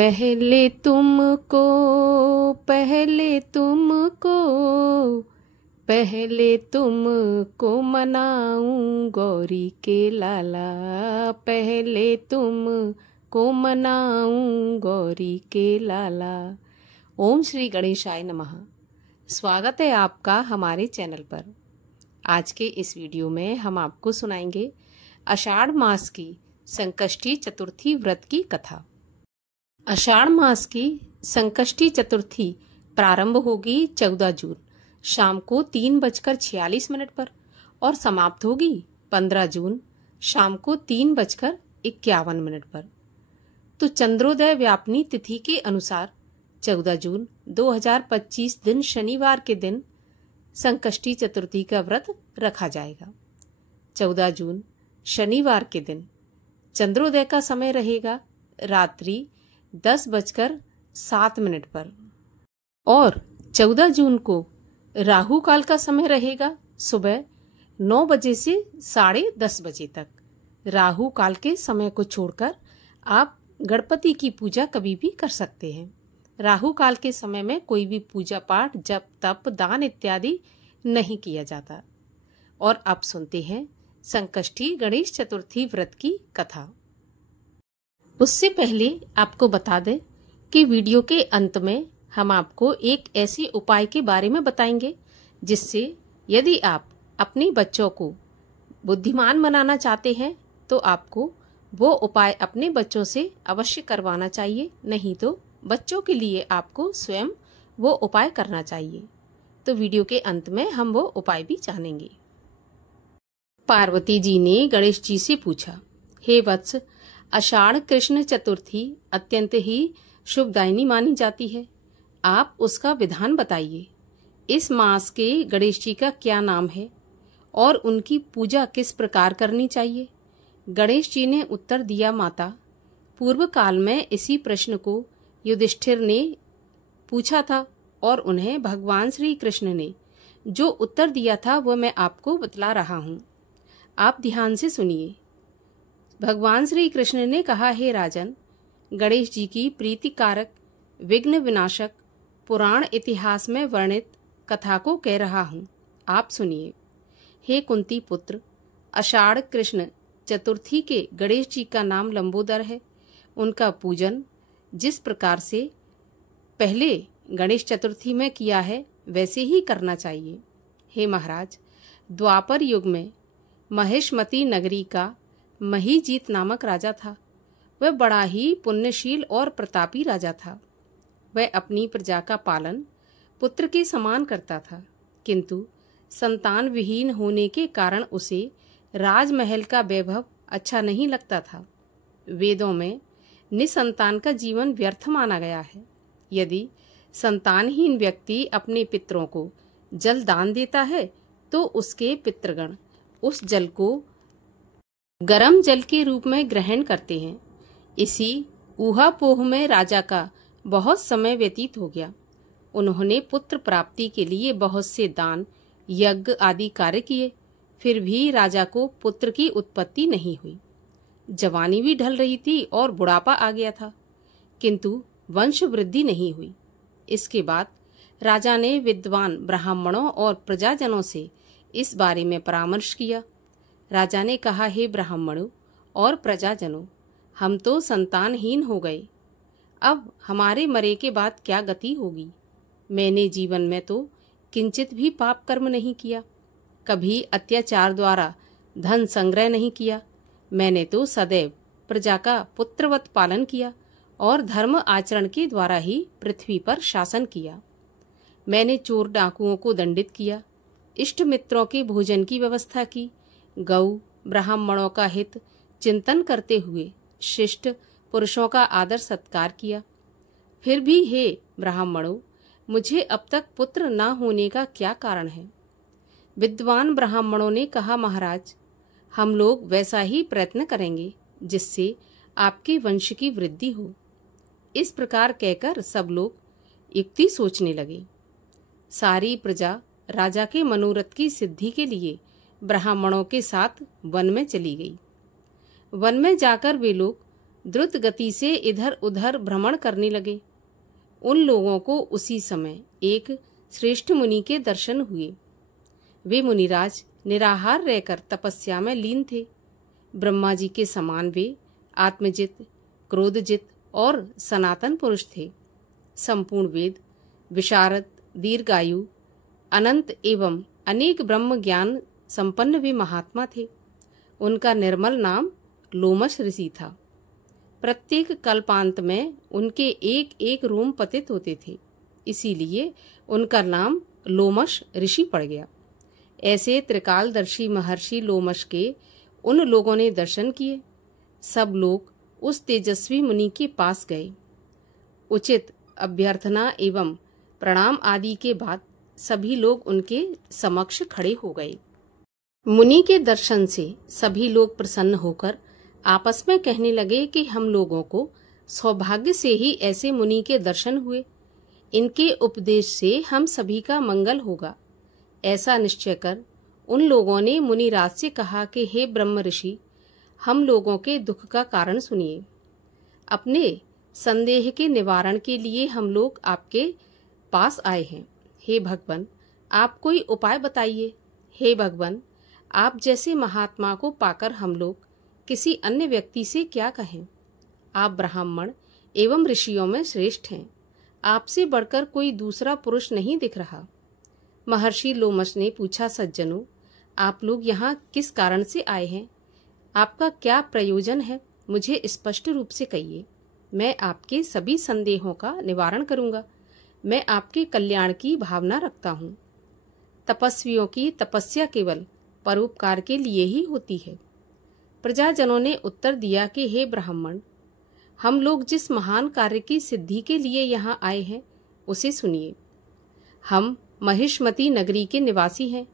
पहले तुमको पहले तुमको पहले तुमको मनाऊं गौरी के लाला, पहले तुमको मनाऊं गौरी के लाला। ओम श्री गणेशाय नमः। स्वागत है आपका हमारे चैनल पर। आज के इस वीडियो में हम आपको सुनाएंगे आषाढ़ मास की संकष्टी चतुर्थी व्रत की कथा। आषाढ़ मास की संकष्टी चतुर्थी प्रारंभ होगी 14 जून शाम को 3:46 पर और समाप्त होगी 15 जून शाम को 3:51 पर। तो चंद्रोदय व्यापनी तिथि के अनुसार 14 जून 2025 दिन शनिवार के दिन संकष्टी चतुर्थी का व्रत रखा जाएगा। 14 जून शनिवार के दिन चंद्रोदय का समय रहेगा रात्रि 10:07 पर और 14 जून को राहु काल का समय रहेगा सुबह 9 बजे से 10:30 बजे तक। राहु काल के समय को छोड़कर आप गणपति की पूजा कभी भी कर सकते हैं। राहु काल के समय में कोई भी पूजा पाठ, जप, तप, दान इत्यादि नहीं किया जाता। और अब सुनते हैं संकष्टी गणेश चतुर्थी व्रत की कथा। उससे पहले आपको बता दें कि वीडियो के अंत में हम आपको एक ऐसे उपाय के बारे में बताएंगे जिससे यदि आप अपने बच्चों को बुद्धिमान बनाना चाहते हैं तो आपको वो उपाय अपने बच्चों से अवश्य करवाना चाहिए, नहीं तो बच्चों के लिए आपको स्वयं वो उपाय करना चाहिए। तो वीडियो के अंत में हम वो उपाय भी जानेंगे। पार्वती जी ने गणेश जी से पूछा, हे वत्स, आषाढ़ कृष्ण चतुर्थी अत्यंत ही शुभदायिनी मानी जाती है। आप उसका विधान बताइए। इस मास के गणेश जी का क्या नाम है और उनकी पूजा किस प्रकार करनी चाहिए? गणेश जी ने उत्तर दिया, माता, पूर्व काल में इसी प्रश्न को युधिष्ठिर ने पूछा था और उन्हें भगवान श्री कृष्ण ने जो उत्तर दिया था वह मैं आपको बतला रहा हूँ। आप ध्यान से सुनिए। भगवान श्री कृष्ण ने कहा, हे राजन, गणेश जी की प्रीतिकारक विघ्न विनाशक पुराण इतिहास में वर्णित कथा को कह रहा हूँ, आप सुनिए। हे कुंती पुत्र, आषाढ़ कृष्ण चतुर्थी के गणेश जी का नाम लंबोदर है। उनका पूजन जिस प्रकार से पहले गणेश चतुर्थी में किया है वैसे ही करना चाहिए। हे महाराज, द्वापर युग में महेशमती नगरी का महीजीत नामक राजा था। वह बड़ा ही पुण्यशील और प्रतापी राजा था। वह अपनी प्रजा का पालन पुत्र के समान करता था, किंतु संतान विहीन होने के कारण उसे राजमहल का वैभव अच्छा नहीं लगता था। वेदों में निसंतान का जीवन व्यर्थ माना गया है। यदि संतानहीन व्यक्ति अपने पितरों को जल दान देता है तो उसके पितृगण उस जल को गर्म जल के रूप में ग्रहण करते हैं। इसी ऊहापोह में राजा का बहुत समय व्यतीत हो गया। उन्होंने पुत्र प्राप्ति के लिए बहुत से दान, यज्ञ आदि कार्य किए, फिर भी राजा को पुत्र की उत्पत्ति नहीं हुई। जवानी भी ढल रही थी और बुढ़ापा आ गया था, किंतु वंश वृद्धि नहीं हुई। इसके बाद राजा ने विद्वान ब्राह्मणों और प्रजाजनों से इस बारे में परामर्श किया। राजा ने कहा, हे ब्राह्मणों और प्रजाजनों, हम तो संतानहीन हो गए। अब हमारे मरे के बाद क्या गति होगी? मैंने जीवन में तो किंचित भी पाप कर्म नहीं किया, कभी अत्याचार द्वारा धन संग्रह नहीं किया। मैंने तो सदैव प्रजा का पुत्रवत पालन किया और धर्म आचरण के द्वारा ही पृथ्वी पर शासन किया। मैंने चोर डाकुओं को दंडित किया, इष्ट मित्रों के भोजन की व्यवस्था की, गौ ब्राह्मणों का हित चिंतन करते हुए शिष्ट पुरुषों का आदर सत्कार किया। फिर भी हे ब्राह्मणों, मुझे अब तक पुत्र न होने का क्या कारण है? विद्वान ब्राह्मणों ने कहा, महाराज, हम लोग वैसा ही प्रयत्न करेंगे जिससे आपके वंश की वृद्धि हो। इस प्रकार कहकर सब लोग युक्ति सोचने लगे। सारी प्रजा राजा के मनोरथ की सिद्धि के लिए ब्राह्मणों के साथ वन में चली गई। वन में जाकर वे लोग द्रुत गति से इधर उधर भ्रमण करने लगे। उन लोगों को उसी समय एक श्रेष्ठ मुनि के दर्शन हुए। वे मुनिराज निराहार रहकर तपस्या में लीन थे। ब्रह्मा जी के समान वे आत्मजित, क्रोधजित और सनातन पुरुष थे। संपूर्ण वेद, विशारद, दीर्घायु, अनंत एवं अनेक ब्रह्म ज्ञान संपन्न वे महात्मा थे। उनका निर्मल नाम लोमश ऋषि था। प्रत्येक कल्पांत में उनके एक एक रोम पतित होते थे, इसीलिए उनका नाम लोमश ऋषि पड़ गया। ऐसे त्रिकालदर्शी महर्षि लोमश के उन लोगों ने दर्शन किए। सब लोग उस तेजस्वी मुनि के पास गए। उचित अभ्यर्थना एवं प्रणाम आदि के बाद सभी लोग उनके समक्ष खड़े हो गए। मुनि के दर्शन से सभी लोग प्रसन्न होकर आपस में कहने लगे कि हम लोगों को सौभाग्य से ही ऐसे मुनि के दर्शन हुए। इनके उपदेश से हम सभी का मंगल होगा। ऐसा निश्चय कर उन लोगों ने मुनिराज से कहा कि हे ब्रह्म ऋषि, हम लोगों के दुख का कारण सुनिए। अपने संदेह के निवारण के लिए हम लोग आपके पास आए हैं। हे भगवान, आप कोई उपाय बताइए। हे भगवान, आप जैसे महात्मा को पाकर हम लोग किसी अन्य व्यक्ति से क्या कहें। आप ब्राह्मण एवं ऋषियों में श्रेष्ठ हैं। आपसे बढ़कर कोई दूसरा पुरुष नहीं दिख रहा। महर्षि लोमश ने पूछा, सज्जनों, आप लोग यहाँ किस कारण से आए हैं? आपका क्या प्रयोजन है? मुझे स्पष्ट रूप से कहिए। मैं आपके सभी संदेहों का निवारण करूंगा। मैं आपके कल्याण की भावना रखता हूँ। तपस्वियों की तपस्या केवल परोपकार के लिए ही होती है। प्रजाजनों ने उत्तर दिया कि हे ब्राह्मण, हम लोग जिस महान कार्य की सिद्धि के लिए यहाँ आए हैं उसे सुनिए। हम महिष्मती नगरी के निवासी हैं।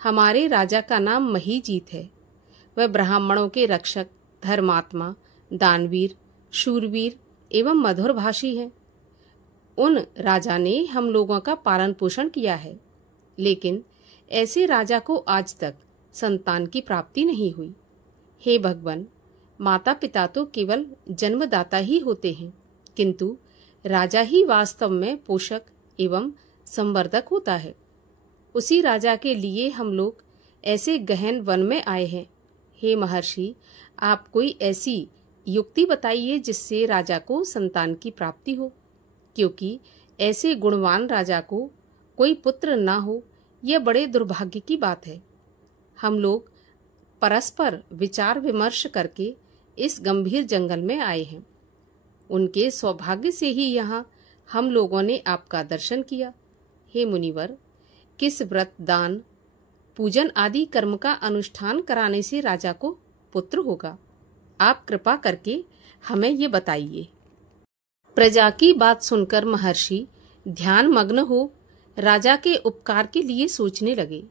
हमारे राजा का नाम महीजीत है। वह ब्राह्मणों के रक्षक, धर्मात्मा, दानवीर, शूरवीर एवं मधुरभाषी हैं। उन राजा ने हम लोगों का पालन पोषण किया है, लेकिन ऐसे राजा को आज तक संतान की प्राप्ति नहीं हुई। हे भगवान, माता पिता तो केवल जन्मदाता ही होते हैं, किंतु राजा ही वास्तव में पोषक एवं संवर्धक होता है। उसी राजा के लिए हम लोग ऐसे गहन वन में आए हैं। हे महर्षि, आप कोई ऐसी युक्ति बताइए जिससे राजा को संतान की प्राप्ति हो, क्योंकि ऐसे गुणवान राजा को कोई पुत्र ना हो, यह बड़े दुर्भाग्य की बात है। हम लोग परस्पर विचार विमर्श करके इस गंभीर जंगल में आए हैं। उनके सौभाग्य से ही यहाँ हम लोगों ने आपका दर्शन किया। हे मुनिवर, किस व्रत, दान, पूजन आदि कर्म का अनुष्ठान कराने से राजा को पुत्र होगा? आप कृपा करके हमें ये बताइए। प्रजा की बात सुनकर महर्षि ध्यान मग्न हो राजा के उपकार के लिए सोचने लगे।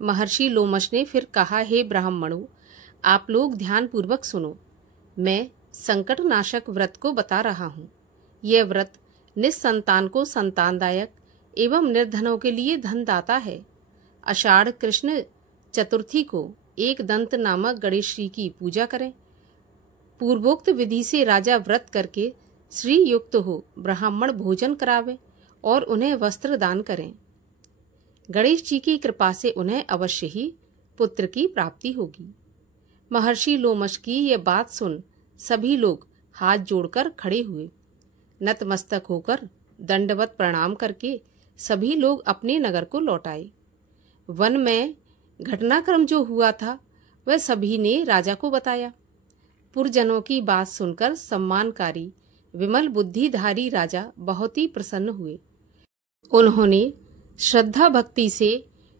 महर्षि लोमश ने फिर कहा, हे ब्राह्मणों, आप लोग ध्यान पूर्वक सुनो। मैं संकटनाशक व्रत को बता रहा हूँ। यह व्रत निस्संतान को संतानदायक एवं निर्धनों के लिए धनदाता है। आषाढ़ कृष्ण चतुर्थी को एक दंत नामक गणेश जी की पूजा करें। पूर्वोक्त विधि से राजा व्रत करके श्री युक्त हो ब्राह्मण भोजन करावें और उन्हें वस्त्र दान करें। गणेश जी की कृपा से उन्हें अवश्य ही पुत्र की प्राप्ति होगी। महर्षि लोमश की यह बात सुन सभी लोग हाथ जोड़कर खड़े हुए। नतमस्तक होकर दंडवत प्रणाम करके सभी लोग अपने नगर को लौट आए। वन में घटनाक्रम जो हुआ था वह सभी ने राजा को बताया। पुरजनों की बात सुनकर सम्मानकारी विमल बुद्धिधारी राजा बहुत ही प्रसन्न हुए। उन्होंने श्रद्धा भक्ति से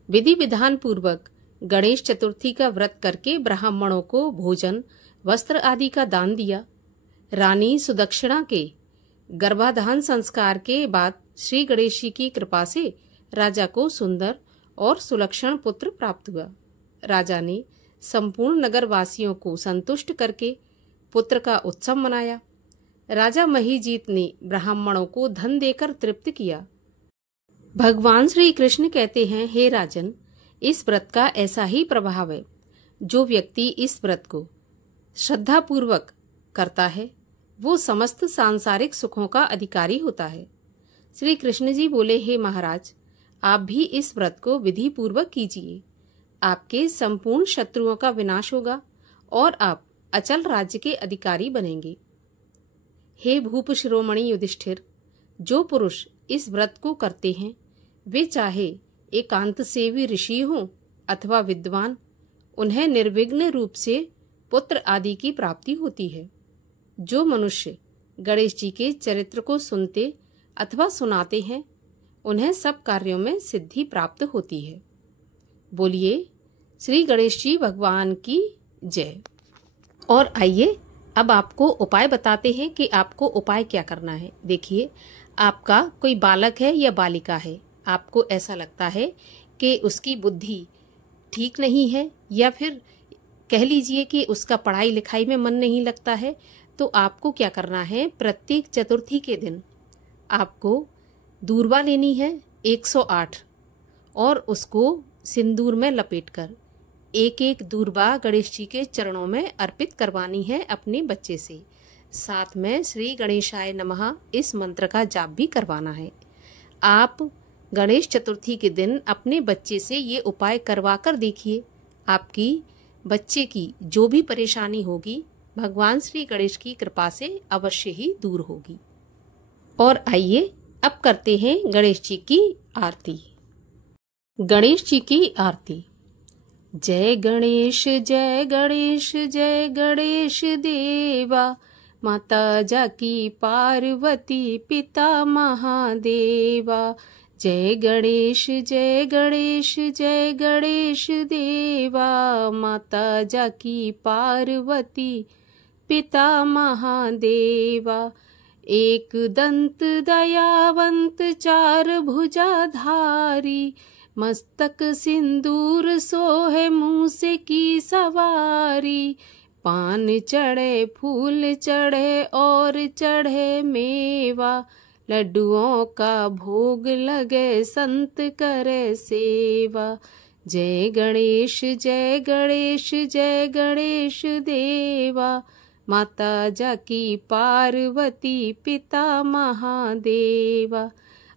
विधि विधान पूर्वक गणेश चतुर्थी का व्रत करके ब्राह्मणों को भोजन, वस्त्र आदि का दान दिया। रानी सुदक्षिणा के गर्भाधान संस्कार के बाद श्री गणेश जी की कृपा से राजा को सुंदर और सुलक्षण पुत्र प्राप्त हुआ। राजा ने संपूर्ण नगरवासियों को संतुष्ट करके पुत्र का उत्सव मनाया। राजा महीजीत ने ब्राह्मणों को धन देकर तृप्त किया। भगवान श्री कृष्ण कहते हैं, हे राजन, इस व्रत का ऐसा ही प्रभाव है। जो व्यक्ति इस व्रत को श्रद्धापूर्वक करता है वो समस्त सांसारिक सुखों का अधिकारी होता है। श्री कृष्ण जी बोले, हे महाराज, आप भी इस व्रत को विधि पूर्वक कीजिए। आपके संपूर्ण शत्रुओं का विनाश होगा और आप अचल राज्य के अधिकारी बनेंगे। हे भूप शिरोमणि युधिष्ठिर, जो पुरुष इस व्रत को करते हैं वे चाहे एकांत सेवी ऋषि हों अथवा विद्वान, उन्हें निर्विघ्न रूप से पुत्र आदि की प्राप्ति होती है। जो मनुष्य गणेश जी के चरित्र को सुनते अथवा सुनाते हैं उन्हें सब कार्यों में सिद्धि प्राप्त होती है। बोलिए श्री गणेश जी भगवान की जय। और आइए अब आपको उपाय बताते हैं कि आपको उपाय क्या करना है। देखिए, आपका कोई बालक है या बालिका है, आपको ऐसा लगता है कि उसकी बुद्धि ठीक नहीं है या फिर कह लीजिए कि उसका पढ़ाई लिखाई में मन नहीं लगता है, तो आपको क्या करना है, प्रत्येक चतुर्थी के दिन आपको दूर्वा लेनी है 108 और उसको सिंदूर में लपेटकर एक एक दूर्वा गणेश जी के चरणों में अर्पित करवानी है अपने बच्चे से। साथ में श्री गणेशाय नमः इस मंत्र का जाप भी करवाना है। आप गणेश चतुर्थी के दिन अपने बच्चे से ये उपाय करवा कर देखिए, आपकी बच्चे की जो भी परेशानी होगी भगवान श्री गणेश की कृपा से अवश्य ही दूर होगी। और आइए अब करते हैं गणेश जी की आरती। गणेश जी की आरती। जय गणेश जय गणेश जय गणेश देवा, माता जाकी पार्वती पिता महादेवा। जय गणेश जय गणेश जय गणेश देवा, माता जाकी पार्वती पिता महादेवा। एक दंत दयावंत चार भुजाधारी, मस्तक सिंदूर सोहे मूसे की सवारी। पान चढ़े फूल चढ़े और चढ़े मेवा, लड्डुओं का भोग लगे संत करे सेवा। जय गणेश जय गणेश जय गणेश देवा, माता जाकी पार्वती पिता महादेवा।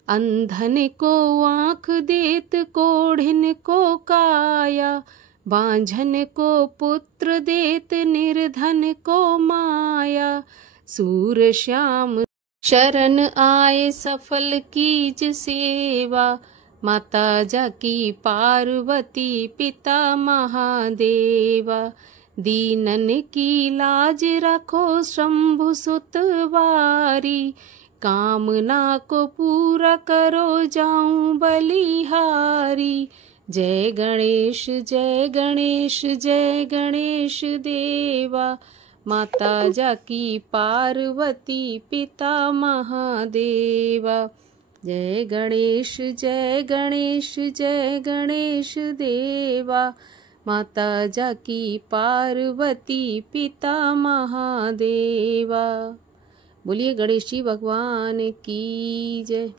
अंधन को आँख देत कोढ़िन को काया, बांझन को पुत्र देत निर्धन को माया। सूर श्याम शरण आए सफल कीज सेवा, माता जाकी पार्वती पिता महादेवा। दीनन की लाज रखो शंभु सुतवारी, कामना को पूरा करो जाऊं बलिहारी। जय गणेश जय गणेश जय गणेश देवा, माता जाकी पार्वती पिता महादेवा। जय गणेश जय गणेश जय गणेश देवा, माता जाकी पार्वती पिता महादेवा। बोलिए गणेश जी भगवान की जय।